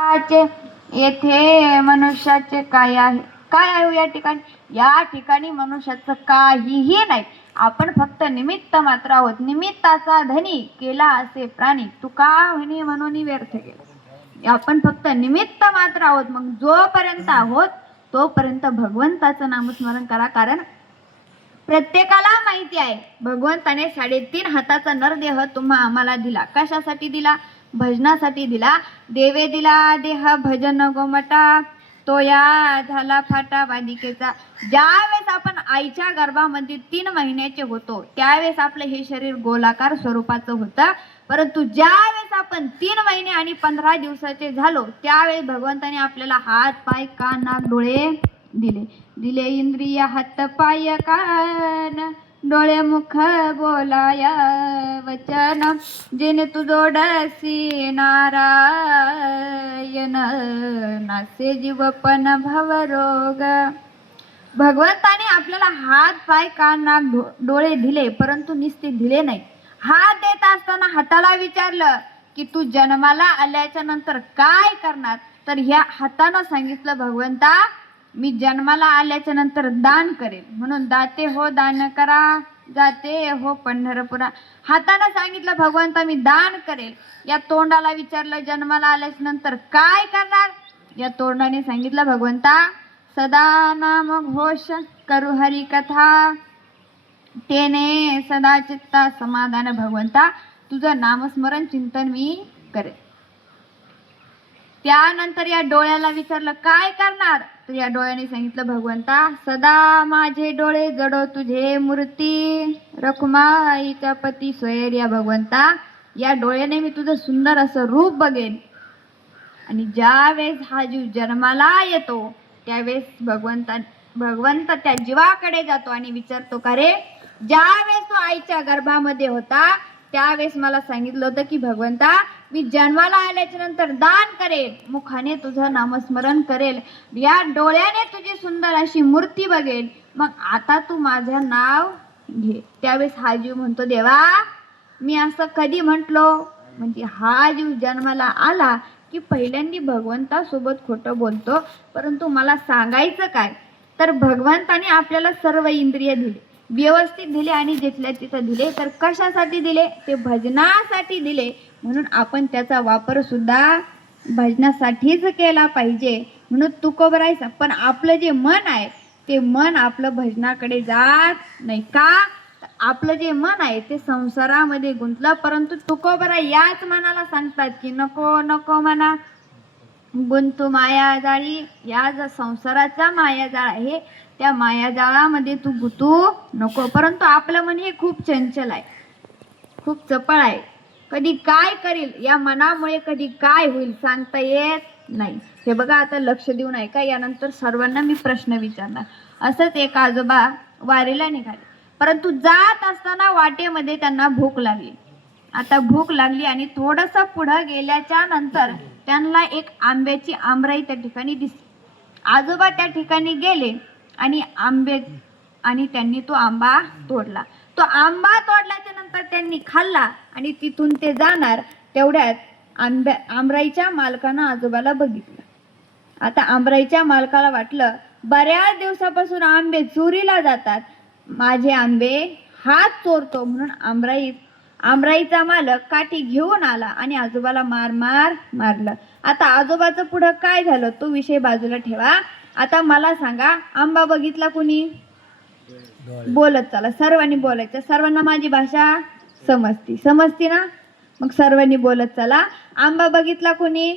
चे येथे मनुष्याचे काय आहे? काय आहे या ठिकाणी? या ठिकाणी मनुष्याचं काहीही नाही. आपण फक्त निमित्त मात्र आहोत. निमित्ताचा धनी केला असे प्राणी, तू का म्हणे म्हणून व्यर्थ केला. आपण फक्त निमित्त मात्र आहोत. मग जोपर्यंत आहोत तोपर्यंत भगवंताचं नामस्मरण करा. कारण प्रत्येकाला माहिती आहे भगवंताने 3.5 हाताचा नरदेह तुम्हा आम्हाला दिला. कशासाठी दिला? भजनासाठी दिला. देवे दिला देह भजन गोमटा, तो या झाला फाटा बालिकेचा. ज्यावेळेस आपण आईच्या गर्भामध्ये 3 महिन्याचे होतो त्यावेळेस आपलं हे शरीर गोलाकार स्वरूपाचं होतं. परंतु ज्यावेळेस आपण 3 महिने आणि 15 दिवसाचे झालो त्यावेळेस भगवंताने आपल्याला हात पाय कान नाक डोळे दिले. दिले इंद्रिय हात पाय कान डोळे मुख बोलाया वचन, जिने तू जोडसी नारायण नासे जीवपन भवरोग. भगवंताने आपल्याला हात पाय कान नाक डोळे दिले परंतु निस्ते दिले नाही. हात देत असताना हाताला विचारलं की तू जन्माला आल्याच्या नंतर काय करणार? तर ह्या हातानं सांगितलं भगवंता मी जन्माला आल्याच्या नंतर दान करेल. म्हणून दाते हो दान करा, जाते हो पंढरपुरा. हाताने सांगितलं भगवंता मी दान करेल. या तोंडाला विचारलं जन्माला आल्याच्या नंतर काय करणार? या तोंडाने सांगितलं भगवंता सदा नाम घोष करू हरी कथा, तेने सदा चित्ता समाधान. भगवंता तुझं नामस्मरण चिंतन मी करेल. त्यानंतर या डोळ्याला विचारलं काय करणार? तर या डोळ्याने सांगितलं भगवंता सदा माझे डोळे जडो तुझे मूर्ती, रखुमाईचा पती सोयर. या भगवंता या डोळ्याने मी तुझं सुंदर असं रूप बघेन. आणि ज्या वेळेस हा जीव जन्माला येतो त्यावेळेस भगवंत त्या जीवाकडे जातो आणि विचारतो का रे, ज्या वेळेस तो आईच्या गर्भामध्ये होता त्यावेळेस मला सांगितलं होतं की भगवंता मी जन्माला आल्याच्या नंतर दान करेल, मुखाने तुझं नामस्मरण करेल, या डोळ्याने तुझी सुंदर अशी मूर्ती बघेल, मग आता तू माझं नाव घे. त्यावेळेस हा जीव म्हणतो देवा मी असं कधी म्हटलो? म्हणजे हा जीव जन्माला आला की पहिल्यांदा भगवंतासोबत खोटं बोलतो. परंतु मला सांगायचं काय, तर भगवंताने आपल्याला सर्व इंद्रिय दिले, व्यवस्थित दिले आणि जिथल्या तिथं दिले. तर कशासाठी दिले? ते भजनासाठी दिले. म्हणून आपण त्याचा वापर सुद्धा भजनासाठीच केला पाहिजे. म्हणून तुकोबरायचा. पण आपलं जे मन आहे ते मन आपलं भजनाकडे जात नाही. का? आपलं जे मन आहे ते संसारामध्ये गुंतलं. परंतु तुकोबरा याच मनाला सांगतात की नको नको मना गुंतू माया जाळी. या जो संसाराचा मायाजाळ आहे त्या मायाजाळामध्ये तू गुंतू नको. परंतु आपलं मन हे खूप चंचल आहे, खूप चपळ आहे. कधी काय करील या मनामुळे कधी काय होईल सांगता येत नाही. हे बघा आता लक्ष देऊन ऐका. यानंतर सर्वांना मी प्रश्न विचारणार. असंच एक आजोबा वारीला निघाले. परंतु जात असताना वाटेमध्ये त्यांना भूक लागली. आता भूक लागली आणि थोडंसं पुढं गेल्याच्या नंतर त्यांना एक आंब्याची आमराई त्या ठिकाणी दिसली. आजोबा त्या ठिकाणी गेले आणि त्यांनी तो आंबा तोडला. तो आंबा तोडल्याच्या नंतर त्यांनी खाल्ला आणि तिथून ते जाणार तेवढ्यात आमराईच्या मालकानं आजोबाला बघितलं. आता आमराईच्या मालकाला वाटलं बऱ्याच दिवसापासून आंबे चोरीला जातात, माझे आंबे हात चोरतो. म्हणून आमराईचा मालक काठी घेऊन आला आणि आजोबाला मारलं. आता आजोबाचं पुढं काय झालं तो विषय बाजूला ठेवा. आता मला सांगा आंबा बघितला कुणी? बोलत चला, सर्वांनी बोलायचं. सर्वांना माझी भाषा समजती ना? मग सर्वांनी बोलत चला. आंबा बघितला कुणी?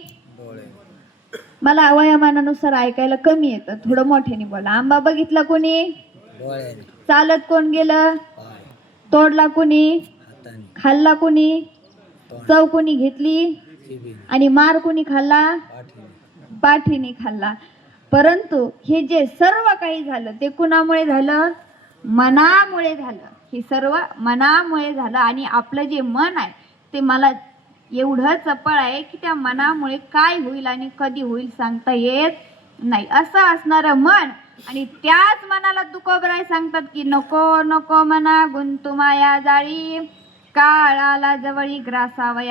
मला वयोमानानुसार ऐकायला कमी येतं, थोडं मोठ्याने बोला. आंबा बघितला कुणी? चालत कोण गेलं? तोडला कुणी? खाल्ला कुणी? चव कुणी घेतली? आणि मार कुणी खाल्ला? पाठीने खाल्ला. परंतु हे जे सर्व काही झालं ते कुणामुळे झालं? मनामुळे झालं. हे सर्व मनामुळे झालं. आणि आपलं जे मन आहे ते मला एवढं चपळ आहे की त्या मनामुळे काय होईल आणि कधी होईल सांगता येत नाही. असं असणारं मन आणि त्याच मनाला तुकोबराय सांगतात की नको नको मना गुंतू माया जाळी, काळाला जवळी ग्रासावया.